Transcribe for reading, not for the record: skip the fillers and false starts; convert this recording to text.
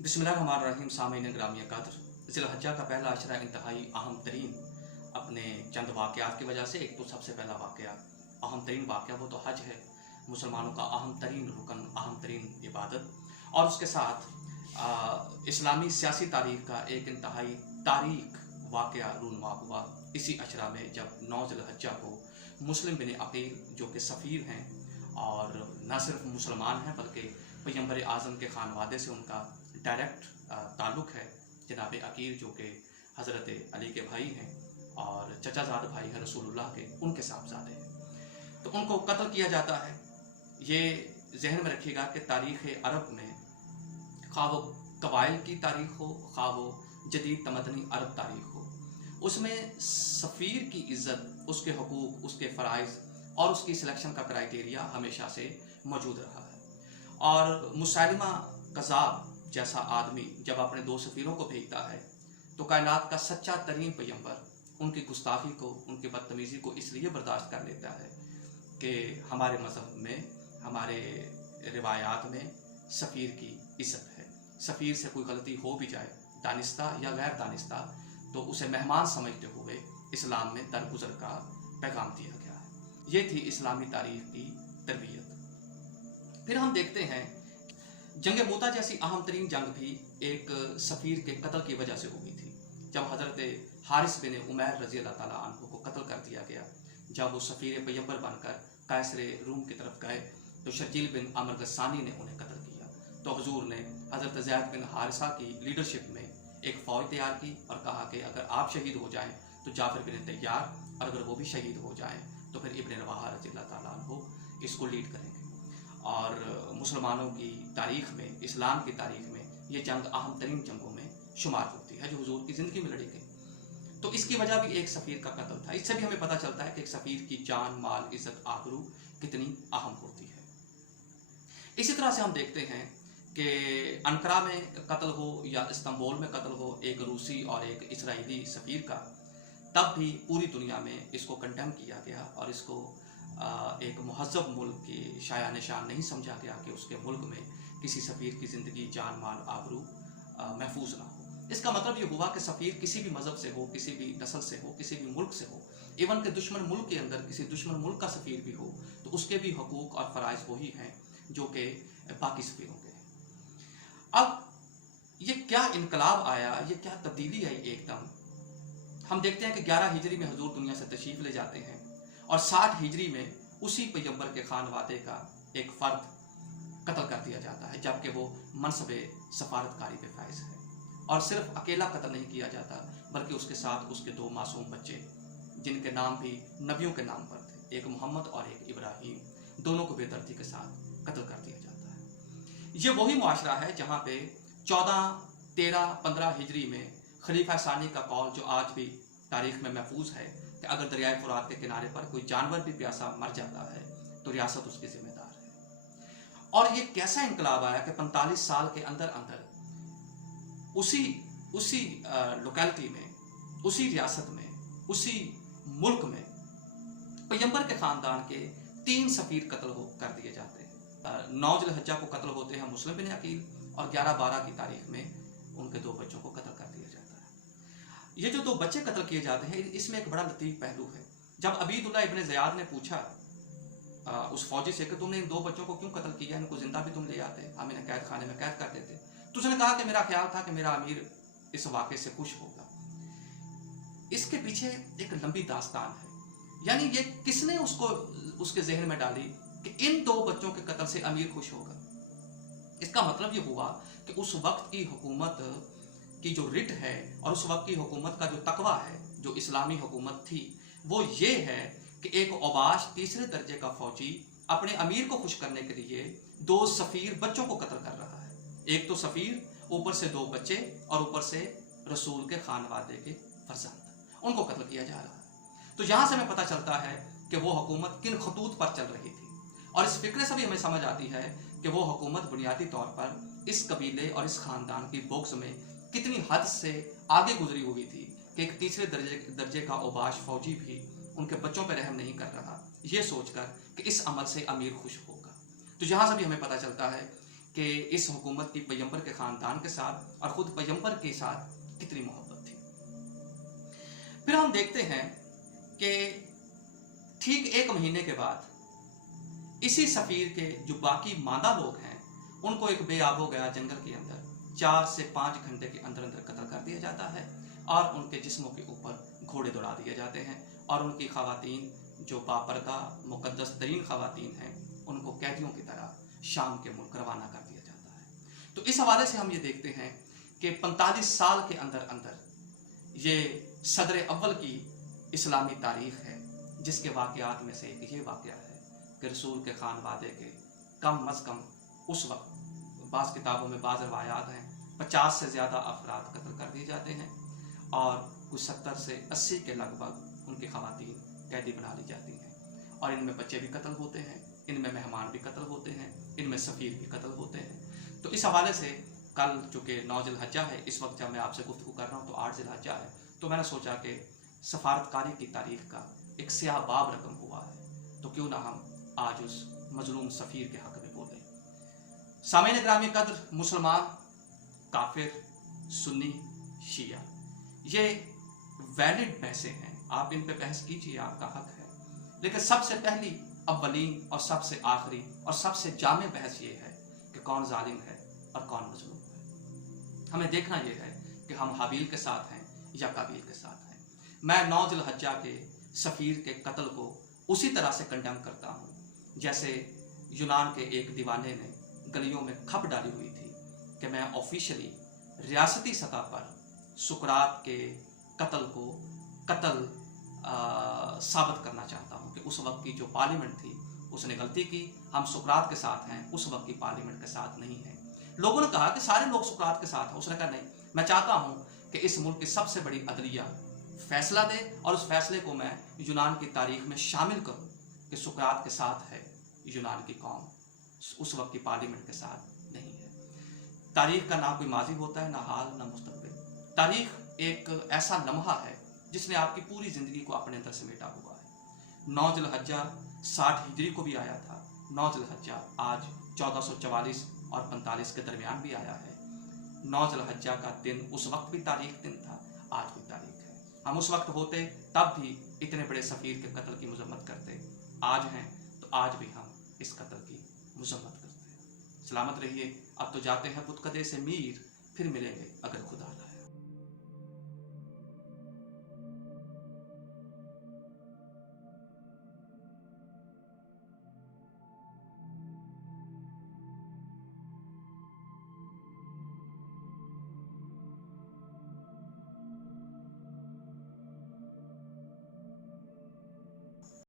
बिस्मिल्लाहिर्रहमानिर्रहीम। सामीन ग्रामीय कद्र ज़िलहज्जा का पहला अशरा इंतहाई अहम तरीन अपने चंद वाक़यात की वजह से। एक तो सबसे पहला वाक़या, अहम तरीन वाक़या वो तो हज है, मुसलमानों का अहम तरीन रुकन, अहम तरीन इबादत। और उसके साथ इस्लामी सियासी तारीख़ का एक इंतहाई तारीख वाक़या रूनुमा हुआ इसी अशरा में, जब 9 ज़िलहज्जा को मुस्लिम बिन अकील जो कि सफ़ीर हैं और न सिर्फ मुसलमान हैं बल्कि पैगम्बर आज़म के खानवादे से उनका डायरेक्ट ताल्लुक़ है। जनाब अकील जो कि हज़रत अली के भाई हैं और चचाजाद भाई हैं रसूलुल्लाह के, उनके साहबजादे हैं, तो उनको कत्ल किया जाता है। ये जहन में रखिएगा कि तारीख़ अरब में खा वो कबाइल की तारीख़ हो, खा वो जदीद तमदनी अरब तारीख़ हो, उसमें सफ़ीर की इज़्ज़त, उसके हकूक़, उसके फ़राइज़ और उसकी सिलेक्शन का क्राइटेरिया हमेशा से मौजूद रहा है। और मुसैलिमा कज़्ज़ाब जैसा आदमी जब अपने 2 सफ़ीरों को भेजता है तो कायनात का सच्चा तरीन पैगम्बर उनकी गुस्ताखी को, उनकी बदतमीज़ी को इसलिए बर्दाश्त कर लेता है कि हमारे मज़हब में, हमारे रिवायात में सफ़ीर की इज़्ज़त है। सफ़ीर से कोई गलती हो भी जाए, दानिस्ता या गैर दानिस्ता, तो उसे मेहमान समझते हुए इस्लाम में दरगुजर का पैगाम दिया गया है। ये थी इस्लामी तारीख़ की तरबियत। फिर हम देखते हैं जंग मूता जैसी अहम तरीन जंग भी एक सफ़ीर के कत्ल की वजह से हुई थी, जब हज़रत हारिस बिन उमैर रज़ी अल्लाह ताला अन्हु को कत्ल कर दिया गया। जब वो सफ़ीर पैगम्बर बनकर कैसर रूम की तरफ गए तो शर्जील बिन अमर गस्सानी ने उन्हें कत्ल किया। तो हुजूर ने हज़रत ज़ैद बिन हारिसा की लीडरशिप में एक फ़ौज तैयार की और कहा कि अगर आप शहीद हो जाएँ तो जाफ़र बिन तैयार, और अगर वो भी शहीद हो जाएँ तो फिर इब्न रवाहा रज़ी अल्लाह ताला अन्हु इसको लीड करेंगे। और मुसलमानों की तारीख़ में, इस्लाम की तारीख़ में ये जंग अहम तरीन जंगों में शुमार होती है जो हुजूर की ज़िंदगी में लड़ी गई। तो इसकी वजह भी एक सफ़ीर का कत्ल था। इससे भी हमें पता चलता है कि एक सफ़ीर की जान, माल, इज़्ज़त, आबरू कितनी अहम होती है। इसी तरह से हम देखते हैं कि अनकरा में कत्ल हो या इस्तांबुल में कत्ल हो एक रूसी और एक इसराइली सफ़ीर का, तब भी पूरी दुनिया में इसको कंडेम किया गया और इसको एक महज़्ज़ब मुल्क की शाया निशान नहीं समझा गया कि उसके मुल्क में किसी सफ़ीर की ज़िंदगी, जान, माल, आबरू महफूज ना हो। इसका मतलब ये हुआ कि सफ़ीर किसी भी मज़हब से हो, किसी भी नस्ल से हो, किसी भी मुल्क से हो, इवन के दुश्मन मुल्क के अंदर किसी दुश्मन मुल्क का सफ़ीर भी हो, तो उसके भी हकूक़ और फ़राइज़ वही हैं जो कि बाकी सफ़ीरों के हैं। अब ये क्या इनकलाब आया, ये क्या तब्दीली आई एकदम। हम देखते हैं कि 11 हिजरी में हुजूर दुनिया से तशरीफ़ ले जाते हैं और 60 हिजरी में उसी पैगम्बर के खानवादे का एक फ़र्द कत्ल कर दिया जाता है, जबकि वो मनसब सफारतकारी पे फाइज है। और सिर्फ अकेला कत्ल नहीं किया जाता बल्कि उसके साथ उसके 2 मासूम बच्चे, जिनके नाम भी नबियों के नाम पर थे, एक मोहम्मद और एक इब्राहीम, दोनों को बेदर्दी के साथ कत्ल कर दिया जाता है। ये वही मुआशरा है जहाँ पे 14, 13, 15 हिजरी में खलीफा सानी का कौल जो आज भी तारीख़ में महफूज है कि अगर दरियाए फुरात के किनारे पर कोई जानवर भी प्यासा मर जाता है तो रियासत उसकी जिम्मेदार है। और ये कैसा इनकलाब आया कि 45 साल के अंदर अंदर उसी लोकेलिटी में, उसी रियासत में, उसी मुल्क में पैगम्बर के ख़ानदान के 3 सफ़ीर कत्ल कर दिए जाते हैं। 9 ज़िलहज्जा को कत्ल होते हैं मुस्लिम बिन अकील और 11-12 की तारीख़ में उनके 2 बच्चों को कत्ल कर दिया जाता है। ये जो 2 बच्चे कत्ल किए जाते हैं, इसमें एक बड़ा लतीफ़ पहलू है। जब अबीदुल्लाह इब्न ज़ियाद ने पूछा उस फौजी से कि तुमने इन 2 बच्चों को क्यों कत्ल किया, इनको जिंदा भी तुम ले आते, हम इन्हें कैद खाने में कैद कर देते, तो उसने कहा कि मेरा ख्याल था कि मेरा अमीर इस वाक़े से खुश होगा। इसके पीछे एक लंबी दास्तान है, यानी ये किसने उसके जहन में डाली कि इन 2 बच्चों के कत्ल से अमीर खुश होगा। इसका मतलब ये हुआ कि उस वक्त की हुकूमत की जो रिट है और उस वक्त की हुकूमत का जो तकवा है, जो इस्लामी हुकूमत थी, वो ये है कि एक औबाश 3रे दर्जे का फौजी अपने अमीर को खुश करने के लिए 2 सफ़ीर बच्चों को कत्ल कर रहा है। एक तो सफ़ीर, ऊपर से 2 बच्चे और ऊपर से रसूल के खानवादे के फर्जंद, उनको कत्ल किया जा रहा है। तो यहाँ से हमें पता चलता है कि वो हुकूमत किन खतूत पर चल रही थी। और इस फिक्रे से भी हमें समझ आती है कि वो हुकूमत बुनियादी तौर पर इस कबीले और इस ख़ानदान की बोक्स में कितनी हद से आगे गुजरी हुई थी कि एक 3रे दर्जे का औबाश फौजी भी उनके बच्चों पर रहम नहीं कर रहा, ये सोचकर कि इस अमल से अमीर खुश होगा। तो यहाँ से भी हमें पता चलता है कि इस हुकूमत की पैगंबर के ख़ानदान के साथ और ख़ुद पैगंबर के साथ कितनी मोहब्बत थी। फिर हम देखते हैं कि ठीक 1 महीने के बाद इसी सफ़ीर के जो बाकी मादा लोग हैं उनको एक बेआबो गया जंगल के अंदर 4 से 5 घंटे के अंदर अंदर कत्ल कर दिया जाता है और उनके जिस्मों के ऊपर घोड़े दौड़ा दिए जाते हैं और उनकी ख़वातीन जो बापरदा मुक़द्दस तरीन ख़वातीन हैं उनको कैदियों की तरह शाम के मुल्क रवाना कर दिया जाता है। तो इस हवाले से हम ये देखते हैं कि 45 साल के अंदर अंदर ये सदर अव्वल की इस्लामी तारीख़ है जिसके वाक़यात में से एक ये वाक़या है कि रसूल के खानवादे के कम अज़ कम उस वक्त बाज़ किताबों में बाज़ रवायात हैं 50 से ज़्यादा अफराद कत्ल कर दिए जाते हैं और कुछ 70 से 80 के लगभग उनकी ख़वातीन कैदी बना ली जाती हैं और इनमें बच्चे भी कत्ल होते हैं, इनमें मेहमान भी कत्ल होते हैं, इनमें सफ़ीर भी कत्ल होते हैं। तो इस हवाले से कल चूँकि 9 ज़िलहज्जा है, इस वक्त जब मैं आपसे गुफ्तगू कर रहा हूँ तो 8 ज़िलहज्जा है, तो मैंने सोचा कि सफारतकारी की तारीख़ का एक स्याह बाब रकम हुआ है तो क्यों ना हम आज उस मजलूम सफ़ीर के हक़ में बोलें। सामीन ग्रामी कद्र, मुसलमान, काफिर, सुन्नी, शिया, ये वैलिड बहसें हैं, आप इन पे बहस कीजिए, आपका हक है। लेकिन सबसे पहली अव्वलीन और सबसे आखिरी और सबसे जामे बहस ये है कि कौन जालिम है और कौन मजलूम है। हमें देखना ये है कि हम हाबील के साथ हैं या काबील के साथ हैं। मैं 9 ज़िलहज्जा के सफ़ीर के कत्ल को उसी तरह से कंडेम करता हूँ जैसे यूनान के एक दीवाने ने गलियों में खप डाली हुई थी कि मैं ऑफिशियली रियासती सतह पर सुकरात के कत्ल को कत्ल साबित करना चाहता हूँ कि उस वक्त की जो पार्लियामेंट थी उसने गलती की, हम सुकरात के साथ हैं, उस वक्त की पार्लियामेंट के साथ नहीं हैं। लोगों ने कहा कि सारे लोग सुकरात के साथ हैं, उसने कहा नहीं, मैं चाहता हूँ कि इस मुल्क की सबसे बड़ी अदलिया फैसला दे और उस फैसले को मैं यूनान की तारीख में शामिल करूँ कि सुकरात के साथ है यूनान की कौम, उस वक्त की पार्लियामेंट के साथ नहीं है। तारीख का ना कोई माजी होता है, ना हाल, ना मुस्तकबिल। तारीख एक ऐसा लम्हा है जिसने आपकी पूरी ज़िंदगी को अपने अंदर समेटा हुआ है। 9 ज़िलहज्जा 60 हिजरी को भी आया था, 9 ज़िलहज्जा आज 1444 और 45 के दरमियान भी आया है। 9 ज़िलहज्जा का दिन उस वक्त भी तारीख दिन था, आज भी तारीख है। हम उस वक्त होते तब भी इतने बड़े सफ़ीर के कत्ल की मजम्मत करते, आज हैं तो आज भी हम इस कत्ल की मजम्मत करते हैं। सलामत रहिए, अब तो जाते हैं पुतकदे से मीर, फिर मिलेंगे अगर खुदा